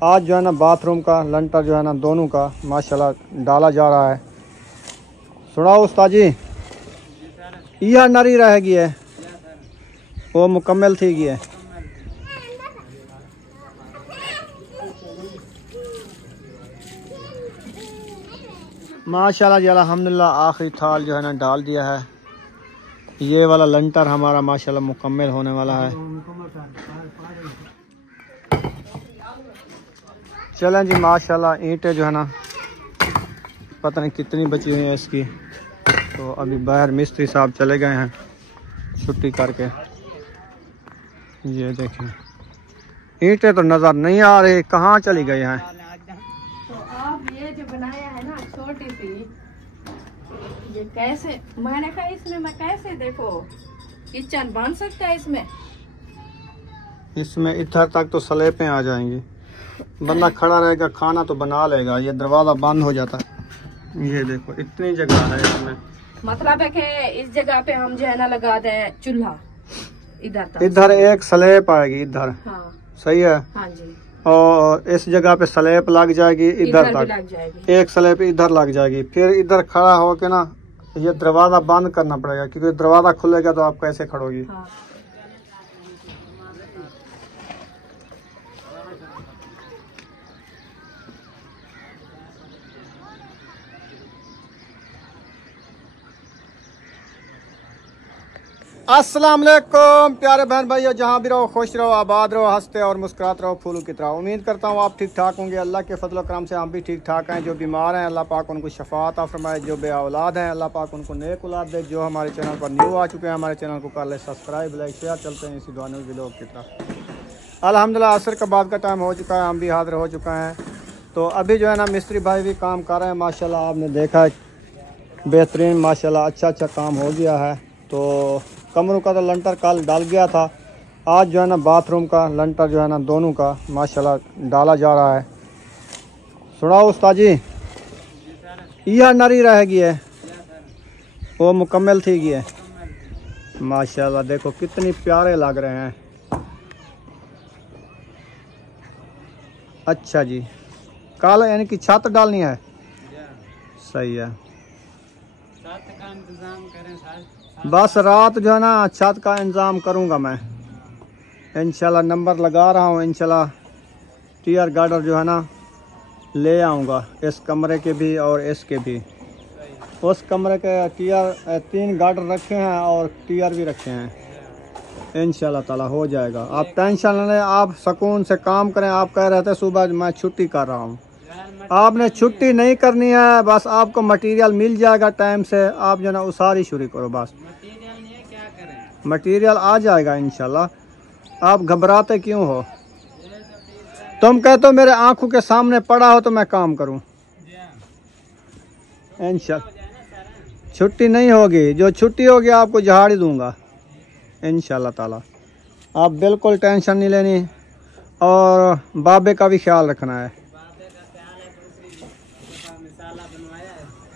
आज जो है ना बाथरूम का लंटर जो है ना दोनों का माशाल्लाह डाला जा रहा है। सुनाओ उस्ताद जी, यह नरी रहेगी है वो मुकम्मल थी गई है। माशाल्लाह जी अल्हम्दुलिल्लाह आखिरी थाल जो है ना डाल दिया है। ये वाला लंटर हमारा माशाल्लाह मुकम्मल होने वाला है। चलें जी माशाल्लाह ईंटें जो है ना पता नहीं कितनी बची हुई हैं इसकी। तो अभी बाहर मिस्त्री साहब चले गए हैं छुट्टी करके। ये देखें ईंटें तो नज़र नहीं आ रही, कहाँ चली गई हैं। तो अब ये जो बनाया है ना छोटी सी, ये कैसे मैंने कहा इसमें मैं कैसे देखो किचन बन सकता है इसमें इधर तक तो स्लैपें आ जाएंगी, बंदा खड़ा रहेगा खाना तो बना लेगा। ये दरवाज़ा बंद हो जाता है। ये देखो इतनी जगह है इसमें। मतलब है कि इस जगह पे हम जो है ना लगा दें चूल्हा इधर तक। इधर एक स्लैब आएगी इधर। हाँ सही है। हाँ जी। और इस जगह पे स्लैब लग जाएगी इधर तक, लग जाएगी। एक स्लैब इधर लग जाएगी। फिर इधर खड़ा हो के ना ये दरवाज़ा बंद करना पड़ेगा, क्योंकि दरवाज़ा खुलेगा तो आप कैसे खड़ोगी। हाँ। अस्सलाम वालेकुम प्यारे बहन भाइयों, जहाँ भी रहो खुश रहो, आबाद रहो, हंसते और मुस्कुराते रहो फूलों की तरह। उम्मीद करता हूँ आप ठीक ठाक होंगे। अल्लाह के फजल करम से हम भी ठीक ठाक हैं। जो बीमार हैं अल्लाह पाक उनको शफात अता फरमाए, जो बे औलाद हैं अल्लाह पाक उनको नेक औलाद दे। जो हमारे चैनल पर न्यू आ चुके हैं हमारे चैनल को कर ले सब्सक्राइब, लाइक शेयर। चलते हैं इसी दुआने व्लॉग की तरफ। अल्हम्दुलिल्लाह असर का बाद का टाइम हो चुका है, हम भी हाजिर हो चुका हैं। तो अभी जो है ना मिस्त्री भाई भी काम कर रहे हैं माशाल्लाह। आपने देखा है बेहतरीन माशाल्लाह अच्छा काम हो गया है। तो कमरों का तो लंटर कल डाल गया था। आज जो है ना बाथरूम का लंटर जो है ना दोनों का माशाल्लाह डाला जा रहा है। सुनाओ उस्ताद जी, यह नरी रहेगी है वो मुकम्मल थी गई है। माशाल्लाह देखो कितनी प्यारे लग रहे हैं। अच्छा जी, कल यानी कि छत डालनी है। सही है। बस रात जो है ना छत का इंतज़ाम करूँगा मैं इंशाल्लाह। नंबर लगा रहा हूँ इंशाल्लाह। टीयर गार्डर जो है ना ले आऊँगा इस कमरे के भी और इसके भी। उस कमरे के टीयर 3 गार्डर रखे हैं और टीयर भी रखे हैं। इंशाल्लाह ताला हो जाएगा। आप टेंशन न लें, आप सुकून से काम करें। आप कह रहे थे सुबह मैं छुट्टी कर रहा हूँ, आपने छुट्टी नहीं करनी है। बस आपको मटेरियल मिल जाएगा टाइम से, आप जो ना उसारी शुरू करो। बस मटेरियल आ जाएगा इंशाल्लाह। आप घबराते क्यों हो? तुम कहते हो मेरे आंखों के सामने पड़ा हो तो मैं काम करूं। इंशाल्लाह छुट्टी नहीं होगी, जो छुट्टी होगी आपको झाड़ ही दूंगा इंशाल्लाह ताला। आप बिल्कुल टेंशन नहीं लेनी और बाबे का भी ख्याल रखना है।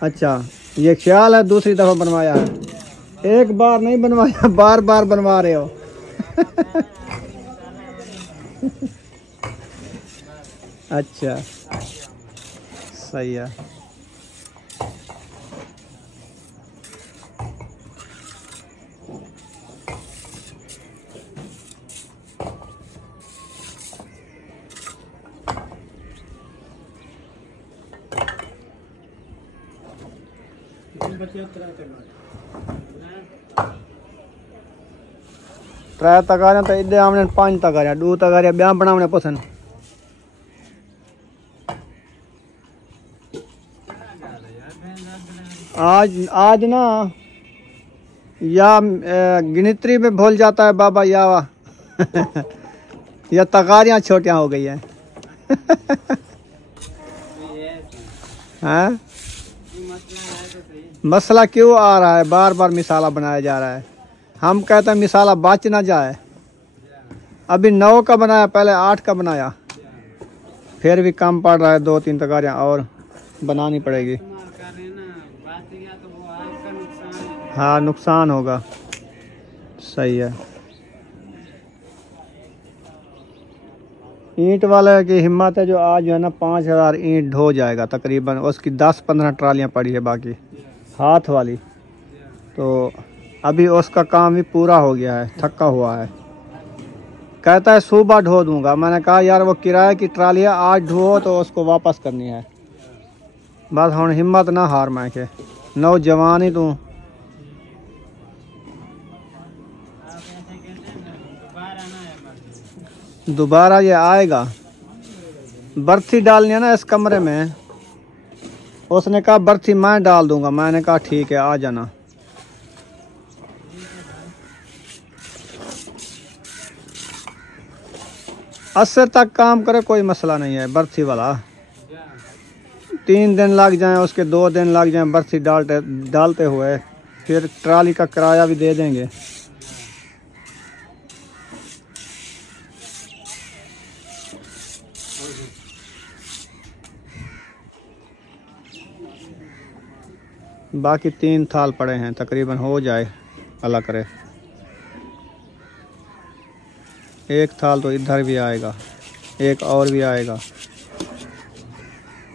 अच्छा, ये ख्याल है दूसरी दफ़ा बनवाया है, एक बार नहीं बनवाया, बार बार बनवा रहे हो। अच्छा सही है। त्रै तगारियां तो इधे आमने 5 तगारियां 2 तगारियां ब्याह बनाने पसंद। आज ना या गिनती में भूल जाता है बाबा या या तगारियां छोटियां हो गई हैं। हाँ मसला क्यों आ रहा है? बार बार मिसाला बनाया जा रहा है। हम कहते हैं मिसाला बच ना जाए। अभी 9 का बनाया, पहले 8 का बनाया, फिर भी कम पड़ रहा है। 2-3 तगारियाँ और बनानी पड़ेगी। हाँ नुकसान होगा। सही है। ईंट वाले की हिम्मत है जो आज जो है ना 5000 ईंट ढो जाएगा तकरीबन। उसकी 10-15 ट्रालियाँ पड़ी है बाकी हाथ वाली। तो अभी उसका काम भी पूरा हो गया है, थका हुआ है। कहता है सुबह ढो दूंगा। मैंने कहा यार वो किराए की ट्रालियाँ आज ढो तो उसको वापस करनी है। बस हुण हिम्मत ना हार मैं के, नौजवान ही तू। दोबारा ये आएगा। बर्थी डालनी है ना इस कमरे में। उसने कहा बर्थी मैं डाल दूंगा। मैंने कहा ठीक है आ जाना। असर तक काम करे कोई मसला नहीं है। बर्थी वाला 3 दिन लग जाएं, उसके 2 दिन लग जाएं बर्थी डालते हुए, फिर ट्राली का किराया भी दे देंगे। बाकी 3 थाल पड़े हैं, तकरीबन हो जाए अल्लाह करे। एक थाल तो इधर भी आएगा, एक और भी आएगा,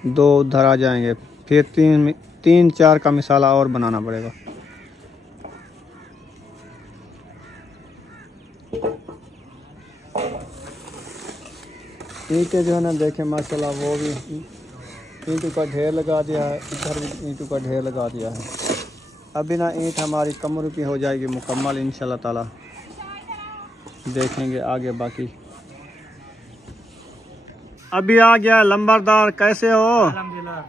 2 उधर आ जाएंगे, फिर 3-4 का मिसाला और बनाना पड़ेगा। ईंटें जो है ना देखें माशाल्लाह, वो भी ईंटों का ढेर लगा दिया है, इधर भी ईंटों का ढेर लगा दिया है। अभी ना ईंट हमारी कमर की हो जाएगी मुकम्मल इंशाल्लाह ताला। देखेंगे आगे बाकी। अभी आ गया लंबरदार। कैसे हो? अल्हम्दुलिल्लाह।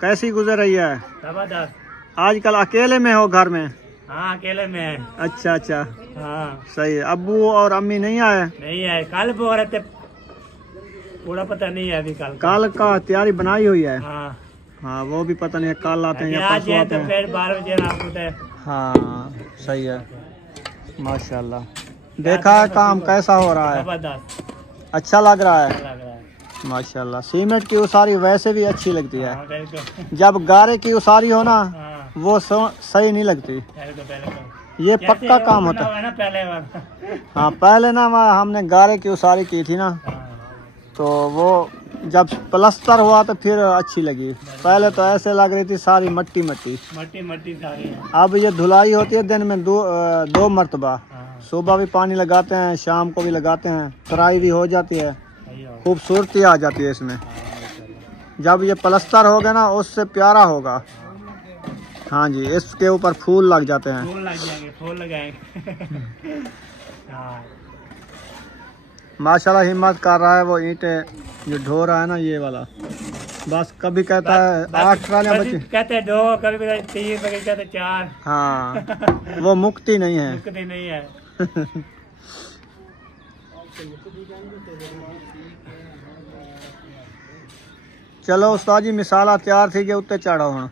कैसी गुजर रही है? जबरदस्त। आजकल अकेले में हो घर में? हाँ अकेले में है। अच्छा अच्छा, हाँ सही है। अब्बू और अम्मी नहीं आए? नहीं है, कल बोल रहे थे, पूरा पता नहीं है अभी। कल का तैयारी बनाई हुई है? हाँ हाँ वो भी पता नहीं है कल आते हैं या आज परसों है आते तो हैं। फिर 12 बजे रात को है। हाँ सही है माशाल्लाह। देखा है काम कैसा हो रहा है? जबरदस्त अच्छा लग रहा है लग रहा है। माशाल्लाह। सीमेंट की उसारी वैसे भी अच्छी लगती है, हाँ, बिल्कुल। जब गारे की उसारी हो ना हाँ, वो सही नहीं लगती। बिल्कुल। ये जैसे पक्का वो काम बना होता हुआ है। है ना पहले बार। हाँ पहले ना हमने गारे की उसारी की थी ना, हाँ, तो वो जब प्लस्तर हुआ तो फिर अच्छी लगी। पहले तो ऐसे लग रही थी सारी मट्टी मट्टी। मट्टी मट्टी सारी है। अब ये धुलाई होती है दिन में 2 मरतबा। हाँ, सुबह भी पानी लगाते हैं, शाम को भी लगाते हैं, तराई भी हो जाती है, सही हो। खूबसूरती आ जाती है इसमें। हाँ, माशाल्लाह। जब ये प्लस्तर होगा ना उससे प्यारा होगा। हाँ जी, इसके ऊपर फूल लग जाते हैं। फूल लग जाएंगे, फूल लगाएंगे। हाँ माशाल्लाह हिम्मत कर रहा है वो ईंटें जो ढो रहा है ना ये वाला। बस कभी कहता है 8 ट्रालियां बची। कहते हैं 2, कभी 3, कभी कहते 4। हाँ वो मुक्ति नहीं है। मुक्ति नहीं है। चलो उस्ताद जी मिसाला तैयार थी कि उत्ते चढ़ो हूँ।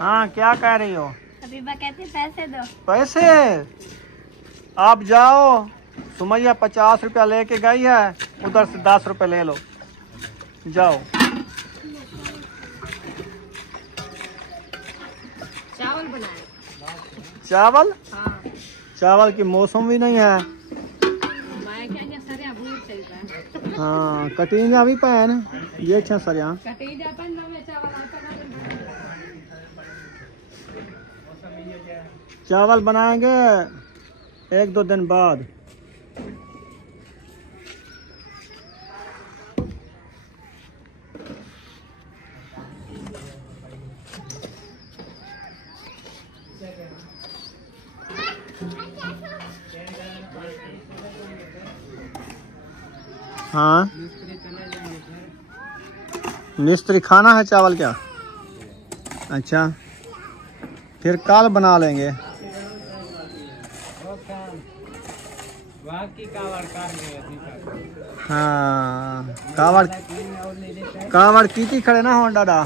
हाँ क्या कह रही हो? हबीबा कहती पैसे दो। पैसे? आप जाओ, सुमैया 50 रुपया लेके गई है, उधर से 10 रुपये ले लो, जाओ। चावल बनाए। चावल? हाँ चावल की मौसम भी नहीं है। मैं क्या सरिया भूल चल रहा है। हाँ कटीजा भी पैन ये अच्छा सर यहाँ कटी जापन में चावल आता है। चावल बनाएंगे 1-2 दिन बाद। हाँ मिस्त्री खाना है चावल क्या? अच्छा फिर कल बना लेंगे। हाँ कावड़ की खड़े ना हो डाडा।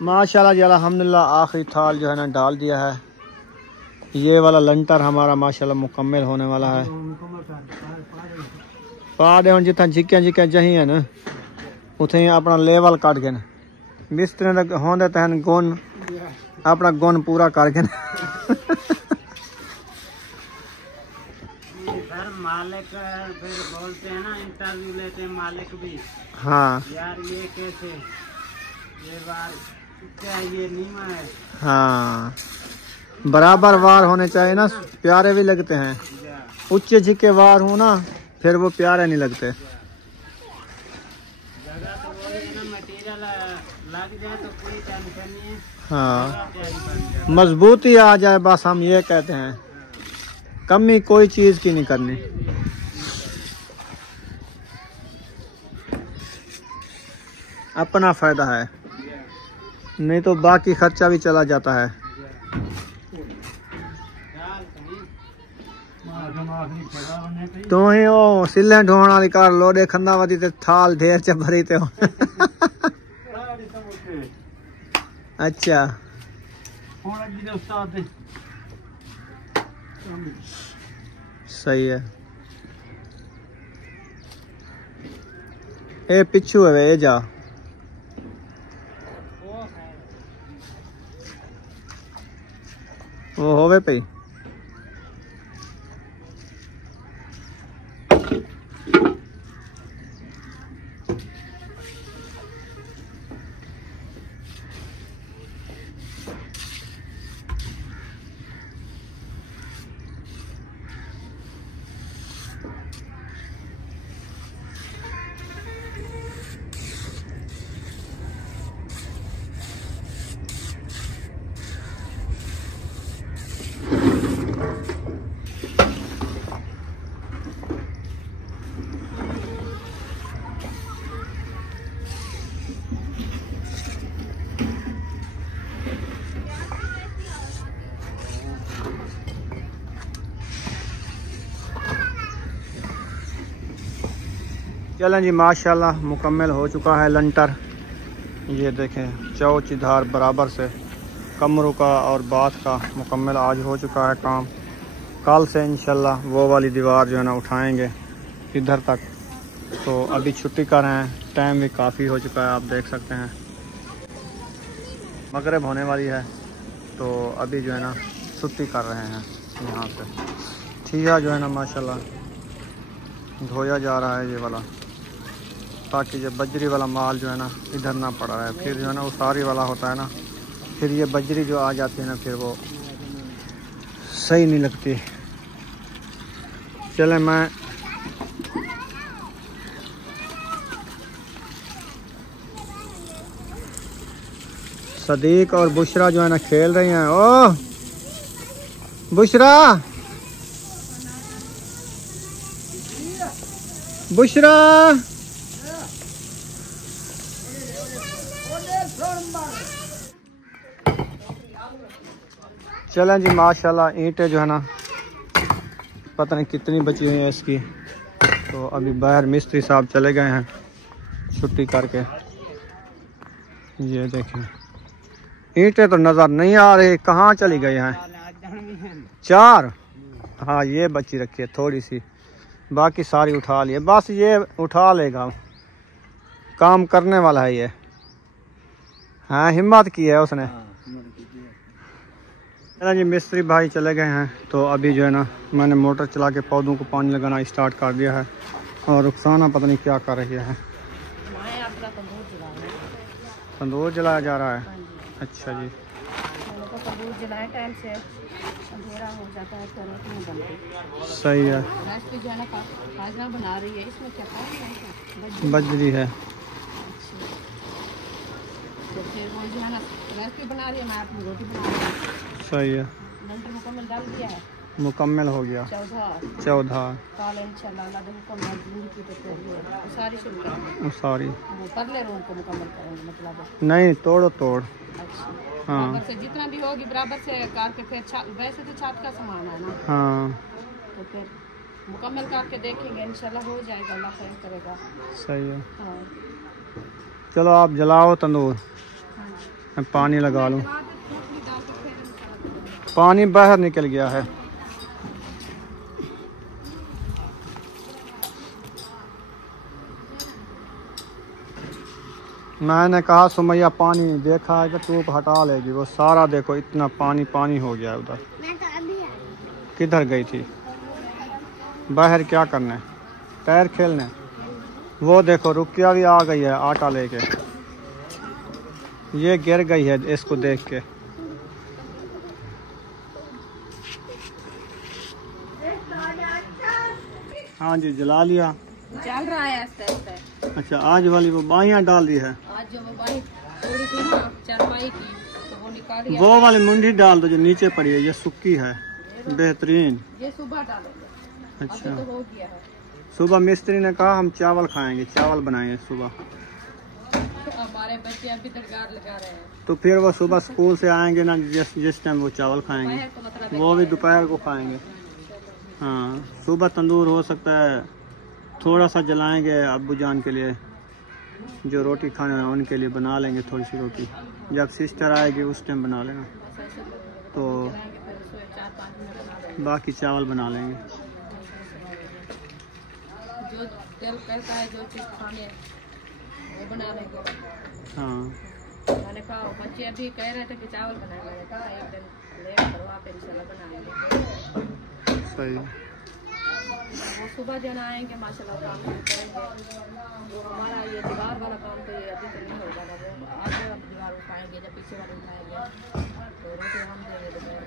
माशाल्लाह जी अल्हम्दुलिल्लाह आखिरी थाल जो है ना डाल दिया है। ये वाला लंटर हमारा माशाल्लाह मुकम्मल होने वाला है। पा दे हम जितना झिक्कियां झिक्कियां जही है ना उथे अपना लेवल कट के ना मिस्त्री ने होंदे तहन गुण अपना गुण पूरा करके सर मालिक फिर बोलते हैं ना, इंटरव्यू लेते हैं मालिक भी, हाँ यार ये कैसे, ये बार क्या ये नीमा है। हाँ बराबर वार होने चाहिए ना, प्यारे भी लगते हैं। ऊंचे झिके वार हो ना फिर वो प्यारे नहीं लगते। जगह तो वही है ना, मटेरियल लग जाए तो कोई टेंशन नहीं है। हाँ टेंशन बन जाए। मजबूती आ जाए बस, हम ये कहते हैं। कमी कोई चीज की नहीं करनी। अपना फायदा है, नहीं तो बाकी खर्चा भी चला जाता है। तो ही ओ सिले ढोण वाली कार लोडे खंदावती ते थाल ढेर च भरी ते अच्छा सही है। ए पिछू है वे जा वो होवे पई। चलें जी माशाल्लाह मुकम्मल हो चुका है लंटर। ये देखें चौचीधार बराबर से कमरों का और बाथ का मुकम्मल आज हो चुका है काम। कल से इंशाल्लाह वो वाली दीवार जो है ना उठाएंगे इधर तक। तो अभी छुट्टी कर रहे हैं, टाइम भी काफ़ी हो चुका है, आप देख सकते हैं मगरिब होने वाली है। तो अभी जो है ना छुट्टी कर रहे हैं यहाँ से। ठिया जो है ना माशाल्लाह धोया जा रहा है ये वाला, ताकि ये बजरी वाला माल जो है ना इधर ना पड़ा है। फिर जो है ना उसारी वाला होता है ना, फिर ये बजरी जो आ जाती है ना फिर वो सही नहीं लगती। चले मैं सदीक और बुशरा जो है ना खेल रही हैं। ओ बुशरा बुशरा चलें जी माशाल्लाह ईंटें जो है ना पता नहीं कितनी बची हुई हैं इसकी। तो अभी बाहर मिस्त्री साहब चले गए हैं छुट्टी करके। ये देखें ईंटें तो नज़र नहीं आ रही, कहाँ चली गई हैं? 4 हाँ ये बची रखी है थोड़ी सी, बाकी सारी उठा लिए। बस ये उठा लेगा, काम करने वाला है ये। हाँ हिम्मत की है उसने। चला जी मिस्त्री भाई चले गए हैं। तो अभी जो है ना मैंने मोटर चला के पौधों को पानी लगाना स्टार्ट कर दिया है। और रुखसाना पता नहीं क्या कर रही है। तंदूर जलाया जा रहा है। अच्छा जी तंदूर जलाए टाइम से अंधेरा हो जाता है तो रोटी नहीं बनती। सही है। रेसिपी जो है ना खाजा बना रही है, इसमें क्या है? बजरी है। तो फिर वो जो है ना रेसिपी बना रही है, मैं अपनी रोटी बना रही हूँ। सही है। लंटर मुकम्मल डाल दिया है, मुकम्मल हो गया। 14 काल इंशाल्लाह अल्लाह दे हुक्म मजबूर की तो फिर सारी शुरू करेंगे। सारी वो परले रोड को मुकम्मल करेंगे मतलब। नहीं तोड़ तोड़। अच्छा हाँ बराबर से जितना भी होगी बराबर से करके फिर वैसे तो छत का सामान है ना, हाँ तो फिर मुकम्मल करके देखेंगे इंशाल्लाह हो जाएगा, अल्लाह खैर करेगा। सही है। हाँ चलो आप जलाओ तंदूर। हाँ मैं पानी लगा लूँ। पानी बाहर निकल गया है। मैंने कहा सुमैया पानी देखा है कि टूप हटा लेगी, वो सारा देखो इतना पानी पानी हो गया है उधर। किधर गई थी? बाहर क्या करने? पैर खेलने। वो देखो रुकिया भी आ गई है आटा लेके। ये गिर गई है इसको देख के। हाँ जी जला लिया। चल रहा है आस्ते आस्ते। अच्छा आज वाली वो बाहियाँ डाल दी है। आज जो वो बाई थोड़ी थी ना चारपाई की, तो वो निकाल दिया। वो वाली मुंडी डाल दो जो नीचे पड़ी है, ये सूखी है बेहतरीन। ये सुबह डालेंगे। अच्छा अभी तो हो गया है। सुबह मिस्त्री ने कहा हम चावल खाएंगे, चावल बनाएंगे सुबह। हमारे बच्चे अभी तक गार लगा रहे हैं। तो फिर वो सुबह स्कूल से आएंगे ना, जिस टाइम वो चावल खाएंगे, दोपहर को मतलब वो भी दोपहर को खाएंगे। हाँ सुबह तंदूर हो सकता है थोड़ा सा जलाएंगे अब्बू जान के लिए, जो रोटी खाने हैं उनके लिए बना लेंगे थोड़ी सी रोटी। जब सिस्टर आएगी उस टाइम बना लेना, तो बाकी चावल बना लेंगे। जो दिल कहता है जो चीज़ खाने वो बना लेंगे। हाँ मैंने कहा बच्चे अभी कह रहे थे कि चावल बनाए, मैंने कहा एक दिन ले करवा पे इंशाल्लाह बनाएंगे। सही। वो सुबह जन आएंगे माशाल्लाह काम करेंगे। जो हमारा ये दीवार वाला काम तो ये अभी तो नहीं होगा ना, वो आज हम दीवार उठाएंगे, जब पीछे वाले उठाएंगे तो रोटी हम देंगे दोपहर।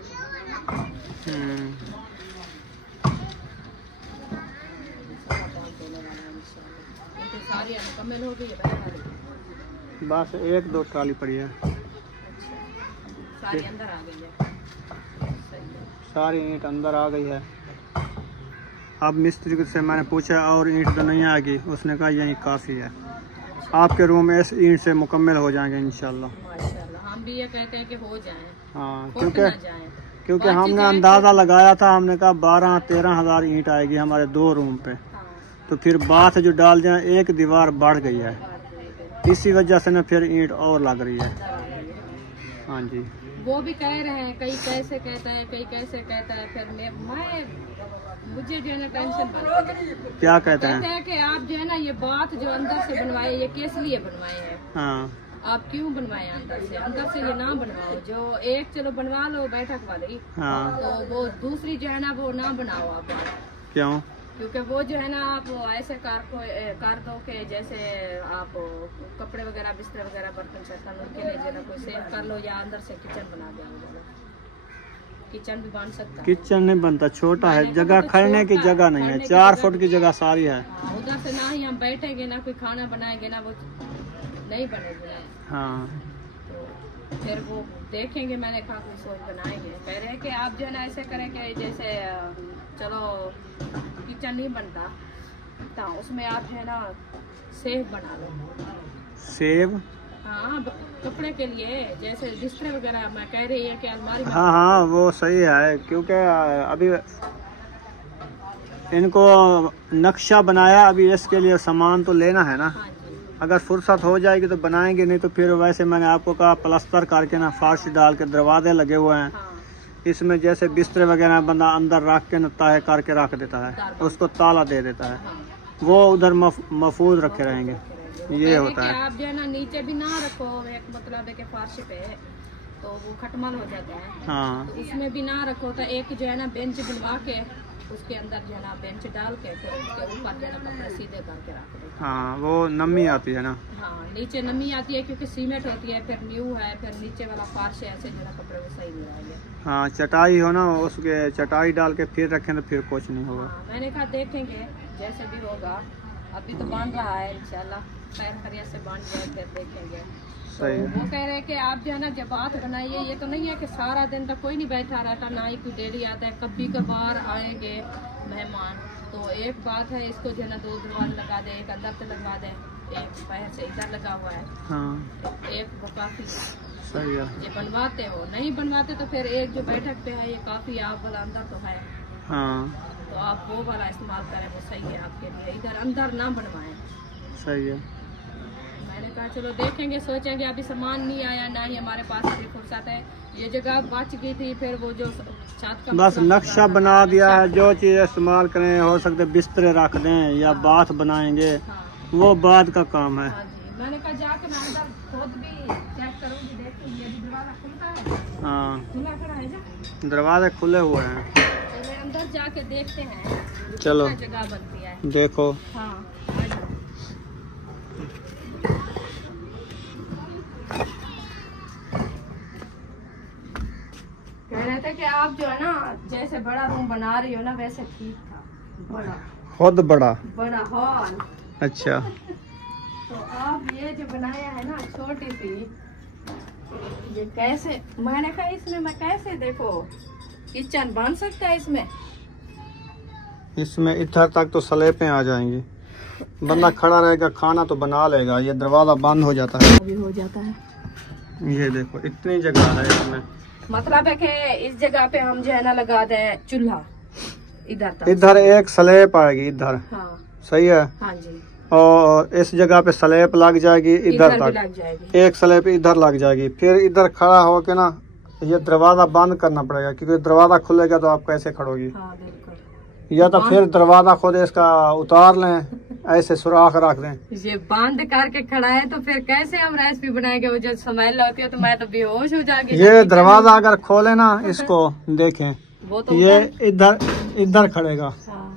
सारा काम होने वाला है इंशाल्लाह। क्योंकि सारी मुकम्मल हो गई है बाहर। बस एक दो ट्राली पड़ी है। अच्छा सारी अंदर आ गई है। सही है। सारी ईंट अंदर आ गई है। अब मिस्त्री से मैंने पूछा और ईंट तो नहीं आएगी, उसने कहा यही काफ़ी है। आपके रूम में इस ईंट से मुकम्मल हो जाएंगे इंशाल्लाह। माशाल्लाह हम भी ये कहते हैं कि हो जाएं। हाँ जाएं। क्योंकि हमने अंदाज़ा लगाया था, हमने कहा 12-13 हज़ार ईंट आएगी हमारे 2 रूम पे। हाँ, तो फिर बात जो डाल दिया एक दीवार बढ़ गई है, इसी वजह से ना फिर ईंट और लग रही है। हाँ जी वो भी कह रहे हैं कई कैसे कहता है कई कैसे कहता है। फिर मैं मुझे जो है ना टेंशन बन गई। क्या कहते कहते हैं? हैं कि आप जो है ना ये बात जो अंदर से बनवाए ये किस लिए बनवाए हैं, हाँ आप क्यों बनवाए अंदर से ये ना बनवाओ। जो एक चलो बनवा लो बैठक वाली, हाँ तो वो दूसरी जो है ना वो ना बनाओ आप। क्यों? क्योंकि वो जो है ना आप ऐसे कार दो के जैसे आप कपड़े वगैरह बिस्तर वगैरह बर्तन शर्तन उनके लिए जो है ना कोई सेव कर लो, या अंदर से किचन बना दो। किचन भी बन सकता है। किचन नहीं बनता, छोटा है, जगह खड़ने की जगह नहीं है, 4 फुट की जगह सारी है। उधर से ना ही हम बैठेंगे ना कोई खाना बनाएंगे ना, वो नहीं बनेगी ना। हाँ तो फिर वो देखेंगे, मैंने कहा कोई सोच बनाएंगे। कह रहे हैं कि आप जो है ना ऐसे करें कि जैसे चलो किचन नहीं बनता तो उसमें आप जो है ना सेव बना लो। सेव? हाँ कपड़े के लिए जैसे बिस्तर वगैरह मैं कह रही है कि अलमारी। हाँ हाँ वो सही है, क्योंकि अभी इनको नक्शा बनाया, अभी इसके लिए सामान तो लेना है ना। हाँ जी। अगर फुर्सत हो जाएगी तो बनाएंगे, नहीं तो फिर वैसे मैंने आपको कहा प्लास्टर करके ना फर्श डाल के दरवाजे लगे हुए हैं। हाँ। इसमें जैसे बिस्तर वगैरह बंदा अंदर रख के न तय करके रख देता है, उसको ताला दे देता है, हाँ। वो उधर महफूज रखे रहेंगे। ये होता है। आप जो है ना नीचे भी ना रखो, एक मतलब है कि फर्श पे तो वो खटमल हो जाता है। हाँ तो उसमें भी ना रखो, तो एक जो है ना बेंच बनवा के उसके अंदर जो है ना बेंच डाल के फिर उसके ऊपर जो है ना कपड़े सीधे करके रख दो। हाँ वो नमी आती है ना। हाँ नीचे नमी आती है क्योंकि सीमेंट होती है, फिर न्यू है, फिर नीचे वाला फर्श है, ऐसे जो है ना कपड़े वो सही नहीं रहेंगे। हाँ चटाई हो ना, उसके चटाई डाल के फिर रखें तो फिर कुछ नहीं होगा। हाँ मैंने कहा देखेंगे जैसे भी होगा, अभी तो बन रहा है इंशाल्लाह, पैर खरिया से बन जाए फिर देखेंगे। सही है। वो कह रहे हैं कि आप जो है ना जब बात बनाइए, ये तो नहीं है कि सारा दिन तक कोई नहीं बैठा रहता, ना ही कोई डेली आता है, कभी कभार आएंगे मेहमान। तो एक बात है, इसको जो है ना 2 दरवाजे लगा दे, एक अंदर से लगवा दे, एक बाहर से इधर लगा हुआ है। हाँ एक वो काफी सही है। ये बनवाते हो, नहीं बनवाते तो फिर एक जो बैठक पे है ये काफी आप वाला अंदर तो है, हाँ तो आप वो वाला इस्तेमाल करें, वो सही है आपके लिए। इधर अंदर ना बनवाएं। सही है। मैंने कहा चलो देखेंगे, सोचेंगे, अभी सामान नहीं आया ना ही हमारे पास अभी फुर्सत है। ये जगह बच गई थी, फिर वो जो छत का बस नक्शा बना दिया है, जो चीज़ इस्तेमाल करें, हो सकते बिस्तरे रख दें या बाथ बनाएंगे, वो बाद का काम है। हाँ जी, मैंने कहा जाके मैं अंदर खुद भी चेक करूँगी, देखूँगी ये भी दरवाजा खुलता है। हाँ, खुला खड़ा है ना, दरवाजे खुले हुए हैं। पहले अंदर जाके देखते हैं चलो जगह बनती है। देखो। हाँ आ जाओ। कह रहे थे कि आप जो है ना, जैसे बड़ा रूम बना रही हो ना, वैसे ठीक था, बड़ा खुद बड़ा हॉल। अच्छा। तो आप ये जो बनाया है ना छोटी सी, ये कैसे, मैंने कहा इसमें मैं कैसे, देखो किचन बन सकता है इसमें। इसमें इधर तक तो स्लैपें आ जाएंगी, बंदा खड़ा रहेगा, खाना तो बना लेगा। ये दरवाजा बंद हो जाता है, अभी हो जाता है। ये देखो इतनी जगह है इसमें। मतलब है कि इस जगह पे हम जो है ना लगा दें चूल्हा, इधर तक, इधर एक स्लैप आएगी इधर। हाँ सही है। हाँ जी, और इस जगह पे स्लैप लग जाएगी इधर भी तक, लग जाएगी। एक स्लैप इधर लग जाएगी। फिर इधर खड़ा होके ना ये दरवाजा बंद करना पड़ेगा, क्योंकि दरवाजा खुलेगा तो आप कैसे खड़ोगी। हाँ बिल्कुल। या तो फिर दरवाजा खुद इसका उतार लें, ऐसे सुराख रख दें। ये बंद करके खड़ा है तो फिर कैसे हम रेसिपी बनाएंगे? वो जब स्मेल होती है तो मैं तो बेहोश हो जाऊंगी। ये दरवाजा अगर खोले ना, इसको देखें, वो तो ये इधर खड़ेगा, हाँ।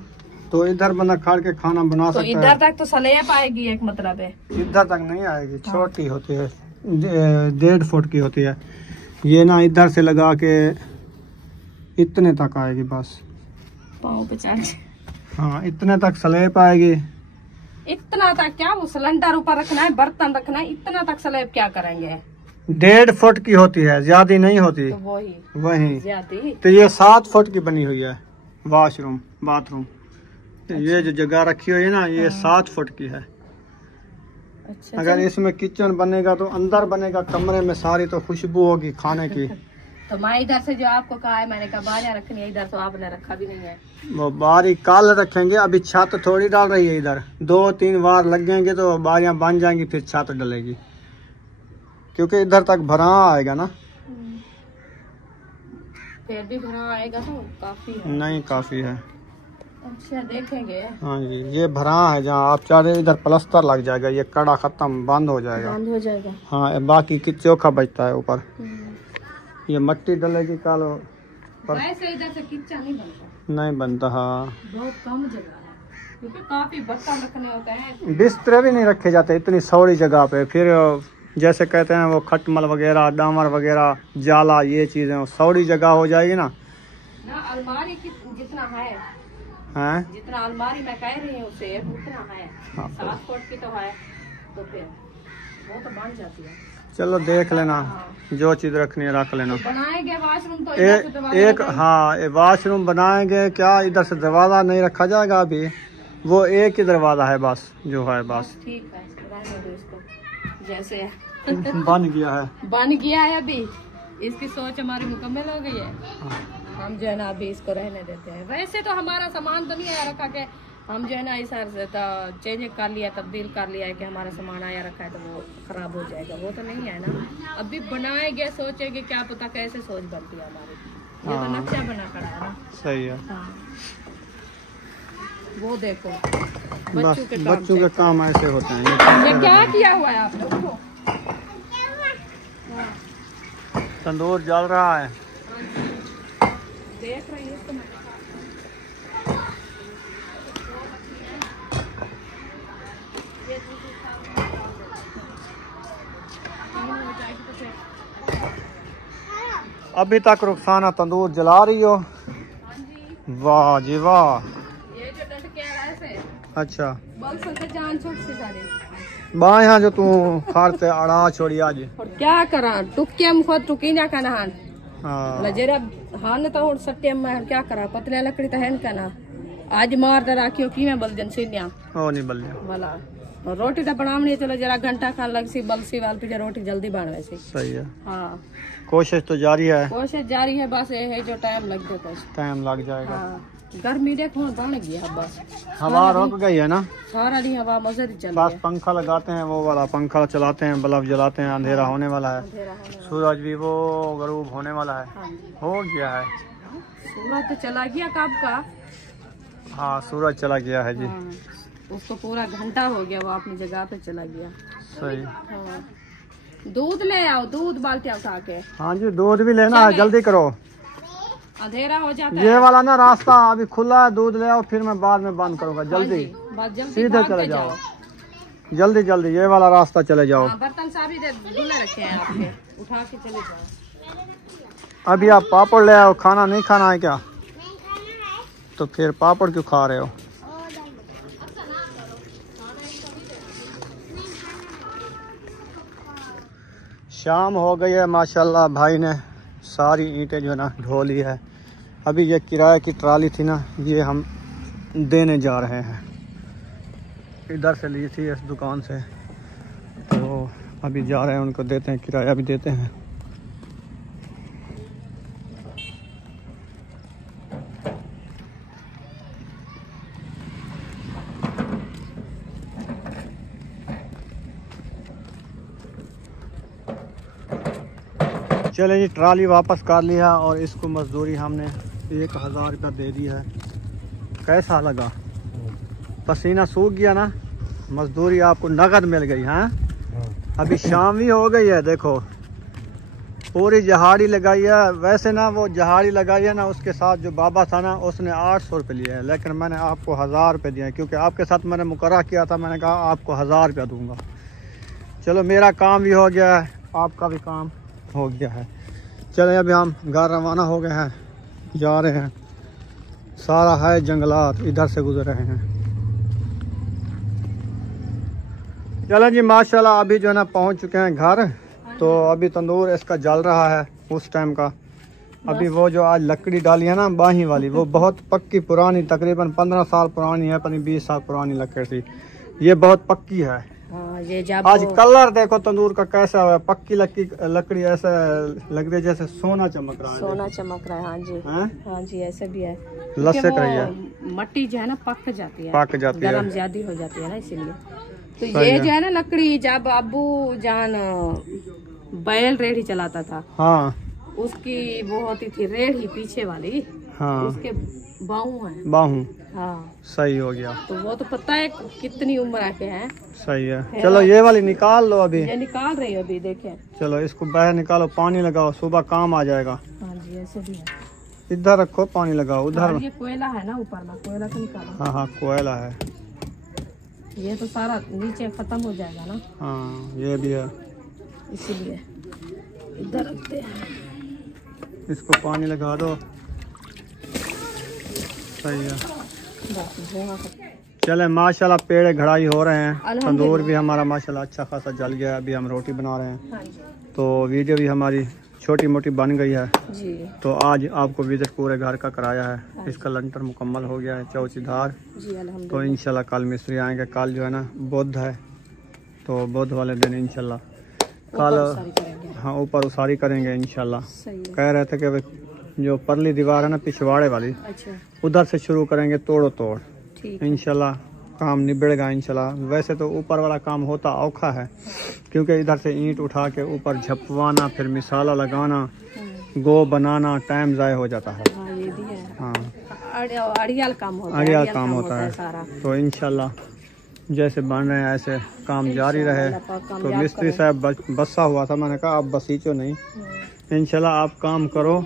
तो इधर बंदा खड़ के खाना बना तो सकता इधर है। तक तो स्लैब आएगी, एक मतलब है। इधर तक नहीं आएगी, छोटी होती है, 1.5 फुट की होती है। ये ना इधर से लगा के इतने तक आएगी बस, पाँव पे चढ़। हाँ इतने तक स्लैब आएगी। इतना तक क्या? वो सिलेंडर ऊपर रखना है, बर्तन रखना है, इतना तक स्लैब क्या करेंगे? 1.5 फुट की होती है, ज्यादा नहीं होती। तो वही ज्यादा। तो ये 7 फुट की बनी हुई है, वॉशरूम बाथरूम। ये जो जगह रखी हुई है ना, ये 7 फुट की है। अच्छा, अगर इसमें किचन बनेगा तो अंदर बनेगा, कमरे में सारी तो खुशबू होगी खाने की। तो मैं इधर से जो आपको कहा है, मैंने कहा बारियां रखनी है, इधर तो आपने रखा भी नहीं है। वो बारी कल रखेंगे, अभी छत थोड़ी डाल रही है। इधर 2-3 बार लगेंगे तो बारियां बन जाएंगी, फिर छत डलेगी, क्योंकि इधर तक भरा आएगा ना। फिर भी भरा आएगा तो काफी है। नहीं काफी है। अच्छा देखेंगे। हाँ जी, ये भरा है, जहाँ आप चाह रहे इधर प्लास्टर लग जाएगा, ये कड़ा खत्म बंद हो जाएगा। बंद हो जाएगा। हाँ, बाकी की चोखा बचता है ऊपर। ये मट्टी डलेगी कल। वैसे इधर से किचन नहीं बनता। नहीं बनता। हाँ, बहुत कम जगह है, क्योंकि काफी बर्तन रखने होते हैं। बिस्तर भी नहीं रखे जाते इतनी सौड़ी जगह पे। फिर जैसे कहते हैं वो खटमल वगैरह, डामर वगैरह, जाला, ये चीजें सौड़ी जगह हो जाएगी ना। अलमारी की जितना है, हैं? जितना अलमारी मैं कह रही हूँ उसे उतना है। हाँ। 7 फुट की तो है, तो फिर वो तो बन जाती है। चलो देख लेना, जो चीज रखनी है रख लेना। बनाएंगे वॉशरूम तो इधर से दरवाजा एक हाँ वॉशरूम बनाएंगे। क्या इधर से दरवाजा नहीं रखा जाएगा? अभी वो एक ही दरवाजा है बस, जो है बस। ठीक है, रहने दो इसको, जैसे बन गया है। बन गया है। अभी इसकी सोच हमारी मुकम्मल हो गई है। हम जो है ना अभी इसको रहने देते हैं। वैसे तो हमारा सामान तो नहीं आया रखा के हम जो है ना इस से तो चेंज कर लिया, तब्दील कर लिया है कि हमारा सामान आया रखा है तो वो खराब हो जाएगा, वो तो नहीं है ना। अभी बनाएंगे, सोचेंगे, क्या पता कैसे सोच बनती है हमारी। ये तो नक्शा बना खड़ा है ना। सही है। हाँ। वो देखो बस बच्चों के काम ऐसे होते हैं। ये क्या किया हुआ है आपने? उठो। तंदूर जल रहा है। देख रही है तो मैं अभी तक रुखसाना तंदूर जला रही हो? वाह जी वाह। ये जो डट है ऐसे। अच्छा, बल से जान छोट सी सारी बा यहाँ जो तू खारते अड़ा छोड़ी आज। और क्या करा टुक्के में खुद टुकी ना का नहान। हाँ, लजेरा हान तो हुन सट्टे में क्या करा, पतले लकड़ी तो है न ना। आज मार दे राखियो की मैं बलजन सीनिया ओ नहीं बल वाला। और रोटी तो बनावनी है, चलो जरा घंटा खान लग सी बलसी वाल पे रोटी जल्दी बन वैसे। सही है। हाँ, कोशिश तो जारी है। कोशिश जारी है, बस ये है जो टाइम लग जाता है। टाइम लग जाएगा। हाँ। गर्मी देखो बढ़ गया बस। हवा रुक गई है ना, सारा दिन हवा मजे चल बस पंखा लगाते हैं, वो वाला पंखा चलाते हैं, बल्ब जलाते हैं, अंधेरा होने वाला है, सूरज भी वो गरूब होने वाला है, हो गया है। सूरज तो चला गया कब का। हाँ सूरज चला गया है जी। हाँ, उसको पूरा घंटा हो गया, वो अपनी जगह पे चला गया। सही। हाँ। दूध ले आओ, दूध बाल्टी उठा के। हाँ जी दूध भी लेना है, जल्दी करो, अंधेरा हो जाता है। ये वाला ना रास्ता अभी खुला है, दूध ले आओ, फिर मैं बाद में बंद करूंगा। जल्दी सीधे चले जाओ, जल्दी जल्दी, ये वाला रास्ता चले जाओ। बर्तन सारी धुले रखे हैं आपके, उठा के चले जाओ। अभी आप पापड़ ले आओ, खाना नहीं खाना है क्या? तो फिर पापड़ क्यों खा रहे हो? शाम हो गई है माशाल्लाह, भाई ने सारी ईंटें जो है ना ढो ली है। अभी ये किराए की ट्राली थी ना, ये हम देने जा रहे हैं, इधर से ली थी इस दुकान से, तो अभी जा रहे हैं उनको देते हैं, किराया भी देते हैं। चले जी ट्राली वापस कर लिया और इसको मजदूरी हमने 1000 रुपया दे दी है। कैसा लगा? पसीना सूख गया ना, मजदूरी आपको नगद मिल गई। हाँ अभी शाम भी हो गई है, देखो पूरी जहाड़ी लगाई है। वैसे ना वो जहाड़ी लगाई है ना, उसके साथ जो बाबा था ना उसने 800 रुपये लिए है, लेकिन मैंने आपको 1000 रुपये दिए क्योंकि आपके साथ मैंने मुकर्रर किया था, मैंने कहा आपको 1000 रुपया दूंगा। चलो मेरा काम भी हो गया है, आपका भी काम हो गया है। चले अभी हम घर रवाना हो गए हैं, जा रहे हैं। सारा है जंगलात, इधर से गुजर रहे हैं। चलो जी माशाल्लाह, अभी जो है ना पहुंच चुके हैं घर। तो अभी तंदूर इसका जल रहा है उस टाइम का। अभी वो जो आज लकड़ी डाली है ना बाही वाली, वो बहुत पक्की पुरानी, तकरीबन 15 साल पुरानी है, 20 साल पुरानी लकड़ी थी, ये बहुत पक्की है। हाँ, ये जब आज कलर देखो तंदूर का कैसा है, पक्की लकड़ी ऐसा लग रही है जैसे सोना चमक रहा है। सोना चमक रहा है। हाँ जी, हाँ जी ऐसे भी है। लसक रही है, मट्टी जो है ना पक जाती है, गरम ज्यादा हो जाती है ना, इसीलिए। तो ये जो है ना लकड़ी, जब अब्बू जान बैल रेढ़ी चलाता था, हाँ उसकी वो होती थी रेढ़ी पीछे वाली, हाँ उसके बाहू है, बाहू, हाँ सही हो गया। तो वो तो पता है कितनी उम्र के हैं। सही है। चलो ये वाली निकाल लो, अभी ये निकाल रही हो, अभी देखें। चलो इसको बाहर निकालो, पानी लगाओ, सुबह काम आ जाएगा। हाँ जी ऐसे भी है। इधर रखो, पानी लगाओ उधर। ये कोयला है ना ऊपर में, कोयला तो निकालो। हाँ हाँ कोयला है। ये तो सारा नीचे खत्म हो जाएगा ना। हाँ ये भी है, इसीलिए इधर रखते हैं। इसको पानी लगा दो, सही है। चले माशाल्लाह पेड़ घड़ाई हो रहे हैं, तंदूर भी हमारा माशाल्लाह अच्छा खासा जल गया है। अभी हम रोटी बना रहे हैं। हाँ जी। तो वीडियो भी हमारी छोटी मोटी बन गई है जी। तो आज आपको विजिट पूरे घर का कराया है। हाँ, इसका लंटर मुकम्मल हो गया है, चौकीदार। तो इंशाल्लाह कल मिस्त्री आएंगे। कल जो है ना बुध है, तो बुध वाले दिन इंशाल्लाह कल हाँ ऊपर उसारी करेंगे इंशाल्लाह। कह रहे थे कि जो परली दीवार है ना पिछवाड़े वाली, अच्छा उधर से शुरू करेंगे, तोड़ो तोड़। इंशाल्लाह काम निबड़ेगा इंशाल्लाह। वैसे तो ऊपर वाला काम होता औखा है, क्योंकि इधर से ईंट उठा के ऊपर झपवाना, फिर मिसाला लगाना, गो बनाना, टाइम ज़ाय हो जाता है। हाँ, ये भी है। हाँ अड़ियाल काम होता है सारा। तो इंशाल्लाह जैसे बन रहे हैं ऐसे काम जारी रहे। तो मिस्त्री साहब बसा हुआ था, मैंने कहा आप बसीचो नहीं, इंशाल्लाह आप काम करो।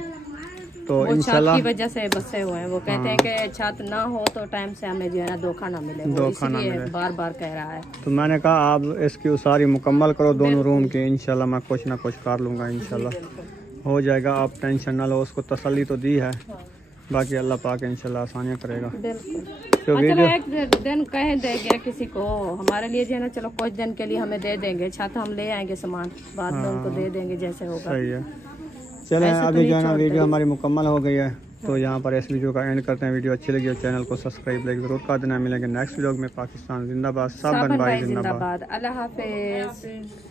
तो इंशाल्लाह की वजह से बसे हुए हैं। वो कहते हैं कि छत ना हो तो टाइम से हमें जो है ना धोखा ना मिले, बार बार कह रहा है। तो मैंने कहा आप इसकी उसारी मुकम्मल करो दोनों रूम की, इंशाल्लाह मैं कुछ ना कुछ कर लूँगा, इंशाल्लाह हो जाएगा। आप टेंशन ना लो, उसको तसल्ली तो दी है, बाकी अल्लाह पाक इंशाल्लाह आसानियाँ करेगा। तो वीडियो एक दिन कह देंगे किसी को हमारे लिए जो है ना, चलो कुछ दिन के लिए हमें दे देंगे, छत हम ले आएंगे सामान, बाद में उनको दे देंगे जैसे होगा। सही है। चलें अभी जो है ना वीडियो हमारी मुकम्मल हो गई है, तो यहाँ पर इस वीडियो का एंड करते हैं। वीडियो अच्छी लगी हो चैनल को सब्सक्राइब जरूर कर देना। मिलेंगे नेक्स्ट व्लॉग में। पाकिस्तान जिंदाबाद, सब भाई जिंदाबाद। अल्लाह हाफिज।